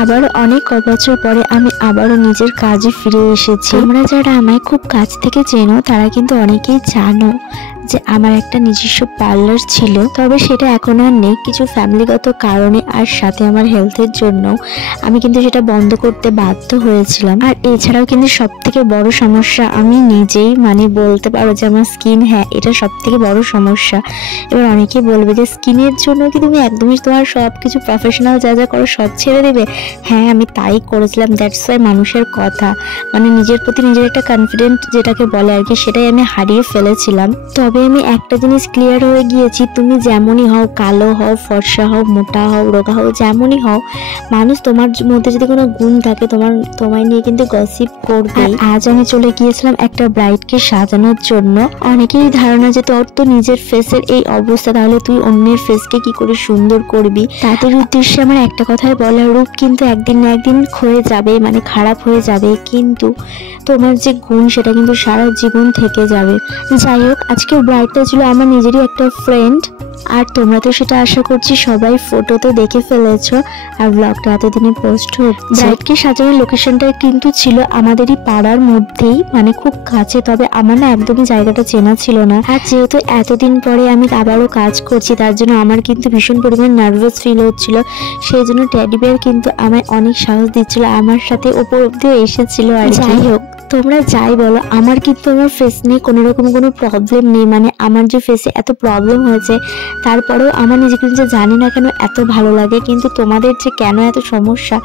আবার অনেক বছর পরে আমি আবারও নিজের কাজে ফিরে এসেছি। তোমরা যারা আমায় খুব কাছ থেকে চেনো তারা কিন্তু অনেকেই জানো যে আমার একটা নিজস্ব পার্লার ছিল, তবে সেটা এখন আর নেই কিছু ফ্যামিলিগত কারণে, আর সাথে আমার হেলথের জন্য আমি কিন্তু সেটা বন্ধ করতে বাধ্য হয়েছিলাম। আর এছাড়াও কিন্তু সব থেকে বড় সমস্যা আমি নিজেই, মানে বলতে পারো যে আমার স্কিন, হ্যাঁ এটা সব থেকে বড় সমস্যা। এবার অনেকে বলবে যে স্কিনের জন্য কি তুমি একদমই তোমার সব কিছু প্রফেশনাল যা যা করো সব ছেড়ে দেবে? হ্যাঁ আমি তাই করেছিলাম। দ্যাটস ওয়াই মানুষের কথা, মানে নিজের প্রতি নিজের একটা কনফিডেন্ট যেটাকে বলে আর কি, সেটাই আমি হারিয়ে ফেলেছিলাম। তবে আমি একটা জিনিস ক্লিয়ার হয়ে গিয়েছি, তুমি যেমনই হও, কালো হও, ফর্সা হও, মোটা হও, রোগা হও, যেমনই হও, মানুষ তোমার মধ্যে যদি কোনো গুণ থাকে তোমায় নিয়ে কিন্তু গসিপ করবে। আজ আমি চলে গিয়েছিলাম একটা ব্রাইডকে সাজানোর জন্য। অনেকেরই ধারণা যে তোর তো নিজের ফেসের এই অবস্থা, তাহলে তুই অন্যের ফেসকে কি করে সুন্দর করবি। তাদের উদ্দেশ্যে আমার একটা কথাই বলা, রূপ কিন্তু একদিন না একদিন ক্ষয়ে যাবে, মানে খারাপ হয়ে যাবে, কিন্তু তোমার যে গুণ সেটা কিন্তু সারা জীবন থেকে যাবে। যাই হোক, আজকের ব্রাইডটা ছিল আমার নিজেরই একটা ফ্রেন্ড, আর তোমরা তো সেটা আশা করছি সবাই ফটোতে দেখে ফেলেছো, আর ব্লগটা এতদিনে পোস্ট হচ্ছে। ব্রাইডকে সাজানোর লোকেশনটা কিন্তু ছিল আমাদেরই পাড়ার মধ্যেই, মানে খুব কাছে, তবে আমার না একদমই জায়গাটা চেনা ছিল না। আর যেহেতু এতদিন পরে আমি আবারও কাজ করছি, তার জন্য আমার কিন্তু ভীষণ পরিমাণ নার্ভাস ফিল হচ্ছিল। সেই জন্য টেডি বিয়ার কিন্তু আমায় অনেক সাহস দিচ্ছিল, আমার সাথে ওপর অব্দিও এসেছিল। আর যাই হোক, তোমরা যাই বলো, আমার কিন্তু আমার ফেস নিয়ে কোনো রকম কোনো প্রবলেম নেই, মানে আমার যে ফেসে এত প্রবলেম হয়েছে তারপরেও আমার নিজেকে যে জানি না কেন এত ভালো লাগে, কিন্তু তোমাদের যে কেন এত সমস্যা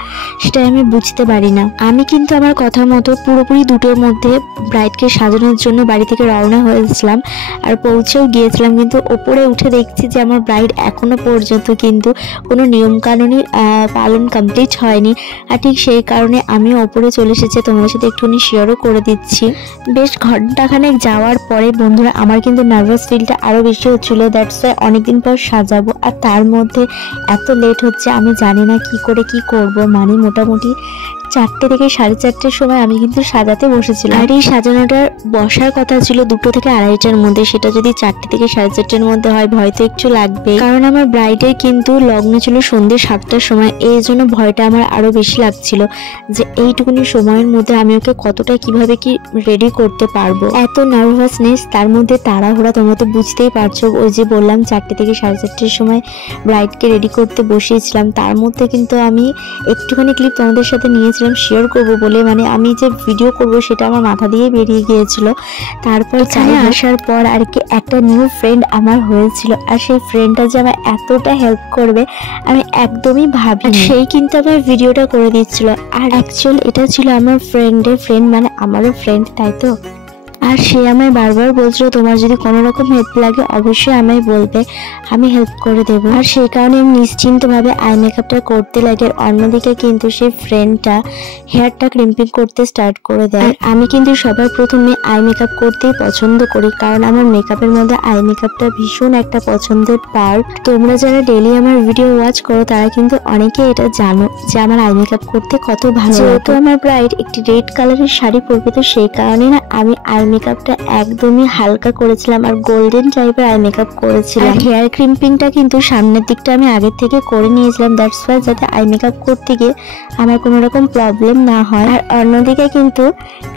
সেটাই আমি বুঝতে পারি না। আমি কিন্তু আমার কথা মতো পুরোপুরি 2টোর মধ্যে ব্রাইডকে সাজানোর জন্য বাড়ি থেকে রওনা হয়েছিলাম, আর পৌঁছেও গিয়েছিলাম, কিন্তু ওপরে উঠে দেখছি যে আমার ব্রাইড এখনো পর্যন্ত কিন্তু কোনো নিয়মকানুনই পালন কমপ্লিট হয়নি। আর ঠিক সেই কারণে আমিও ওপরে চলে এসেছি, তোমাদের সাথে একটুখানি শেয়ারও করে দিচ্ছি। বেশ ঘন্টাখানেক যাওয়ার পরে বন্ধুরা আমার কিন্তু নার্ভাস ফিলটা আরো বেশি হচ্ছিল। দ্যাটস ওয়াই অনেকদিন পর সাজাবো, আর তার মধ্যে এত লেট হচ্ছে, আমি জানি না কি করে কি করব। মানে মোটামুটি 4টে থেকে 4:30টার সময় আমি কিন্তু সাজাতে বসেছিলাম, আর এই সাজানোটার বসার কথা ছিল 2টো থেকে 2:30টার মধ্যে। সেটা যদি 4টে থেকে 4:30টার মধ্যে হয় ভয় তো একটু লাগবে, কারণ আমার ব্রাইডের কিন্তু লগ্ন ছিল সন্ধ্যে 7টার সময়। এই জন্য ভয়টা আমার আরো বেশি লাগছিল যে এইটুকুনি সময়ের মধ্যে আমি ওকে কতটা কিভাবে কি রেডি করতে পারবো। এত নার্ভাসনেস, তার মধ্যে তাড়াহুড়া, তোমরা তো বুঝতেই পারছো। ওই যে বললাম 4টে থেকে 4:30টার সময় ব্রাইডকে রেডি করতে বসিয়েছিলাম, তার মধ্যে কিন্তু আমি একটুখানি ক্লিপ তোমাদের সাথে নিয়েছি শেয়ার করব বলে, মানে আমি যে ভিডিও করব সেটা আমার মাথা দিয়ে বেরিয়ে গিয়েছিল। তারপর এখানে আসার পর আর কি একটা নিউ ফ্রেন্ড আমার হয়েছিল, আর সেই ফ্রেন্ডটা যে আমার এতটা হেল্প করবে আমি একদমই ভাবিনি। সেই কিন্তু আমার ভিডিওটা করে দিচ্ছিল, আর অ্যাকচুয়াল এটা ছিল আমার ফ্রেন্ডের ফ্রেন্ড, মানে আমারও ফ্রেন্ড, তাই তো। আর সে আমায় বারবার বলছিল তোমার যদি কোনো রকম হেল্প লাগে অবশ্যই আমায় বলবে, আমি হেল্প করে দেবো। আর সেই কারণে আমি নিশ্চিন্তভাবে আই মেকআপটা করতে লাগে। আর অন্যদিকে কিন্তু সেই ফ্রেন্ডটা হেয়ারটা ক্রিম্পিং করতে স্টার্ট করে দেয়। আমি কিন্তু সবার প্রথমে আই মেকআপ করতেই পছন্দ করি, কারণ আমার মেকআপের মধ্যে আই মেকআপটা ভীষণ একটা পছন্দের পার্ট। তোমরা যারা ডেলি আমার ভিডিও ওয়াচ করো তারা কিন্তু অনেকে এটা জানো যে আমার আই মেকআপ করতে কত ভালো লাগে। যেহেতু আমার ব্রাইড একটি রেড কালারের শাড়ি পরবে, তো সেই কারণে না আমি আই মেকআপটা একদমই হালকা করেছিলাম, আর গোল্ডেন টাইপের আই মেকআপ করেছিলাম। হেয়ার ক্রিম্পিংটা কিন্তু সামনের দিকটা আমি আগের থেকে করে নিয়েছিলাম, দ্যাটস ওয়াই যাতে আই মেকআপ করতে গিয়ে আমার কোনো রকম প্রবলেম না হয়। আর অন্যদিকে কিন্তু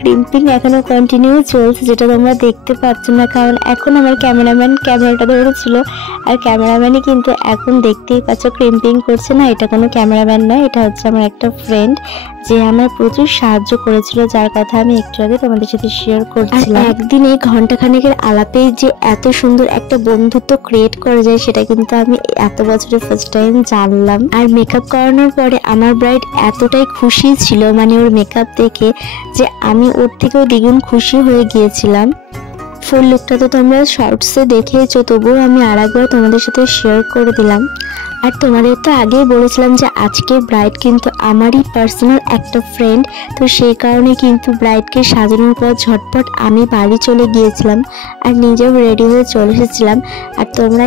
ক্রিম্পিং এখনো কন্টিনিউ চলছে, যেটা তোমরা দেখতে পাচ্ছ না, কারণ এখন আমার ক্যামেরাম্যান ক্যামেরাটা ধরেছিল, আর ক্যামেরাম্যানই কিন্তু এখন দেখতেই পাচ্ছ ক্রিম্পিং করছে না। এটা কোনো ক্যামেরাম্যান নয়, এটা হচ্ছে আমার একটা ফ্রেন্ড যে আমার প্রচুর সাহায্য করেছিল, যার কথা আমি একটু আগে তোমাদের সাথে শেয়ার করছিলাম। একদিনে ঘন্টাখানেকের আলাপেই যে এত সুন্দর একটা বন্ধুত্ব ক্রিয়েট করা যায় সেটা কিন্তু আমি এত বছরে ফার্স্ট টাইম জানলাম। আর মেকআপ করানোর পরে আমার ব্রাইড এতটাই খুশি ছিল, মানে ওর মেকআপ দেখে, যে আমি ওর থেকেও দ্বিগুণ খুশি হয়ে গিয়েছিলাম। ফুল লুকটা তো তোমরা শর্টসে দেখেছো, তবুও আমি আরেকবার তোমাদের সাথে শেয়ার করে দিলাম। আর তোমাদের তো আগেই বলেছিলাম যে আজকে ব্রাইড কিন্তু আমারই পার্সোনাল একটা ফ্রেন্ড, তো সেই কারণে কিন্তু ব্রাইডকে সাজানোর পর ঝটপট আমি বাড়ি চলে গিয়েছিলাম, আর নিজেও রেডি হয়ে চলে এসেছিলাম। আর তোমরা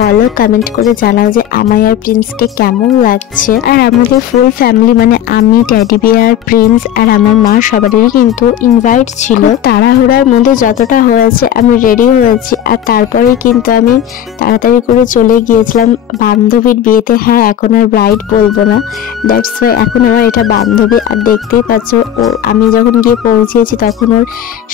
বলো, কমেন্ট করে জানাও যে আমায় আর প্রিন্সকে কেমন লাগছে। আর আমাদের ফুল ফ্যামিলি, মানে আমি, টেডি বিয়ার, প্রিন্স আর আমার মা সবারই কিন্তু ইনভাইট ছিল। তাড়াহুড়ার মধ্যে যতটা হয়েছে আমি রেডি হয়েছি, আর তারপরে কিন্তু আমি তাড়াতাড়ি করে চলে গিয়েছিলাম বান্ধবী বান্ধবীর বিয়েতে, হ্যাঁ এখন আর ব্রাইড বলবো না, দ্যাটস ওয়াই এখন আমার এটা বান্ধবী। আর দেখতেই পাচ্ছ ও আমি যখন গিয়ে পৌঁছেছি তখন ওর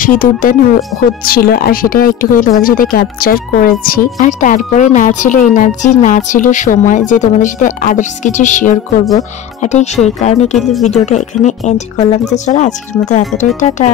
সিঁদুরদান হচ্ছিল, আর সেটা একটুখানি তোমাদের সাথে ক্যাপচার করেছি। আর তারপরে না ছিল এনার্জি, না ছিল সময় যে তোমাদের সাথে আদার্স কিছু শেয়ার করব। আর ঠিক সেই কারণে কিন্তু ভিডিওটা এখানে এন্ড করলাম। তো চলো আজকের মতো এতটাই, টাটা।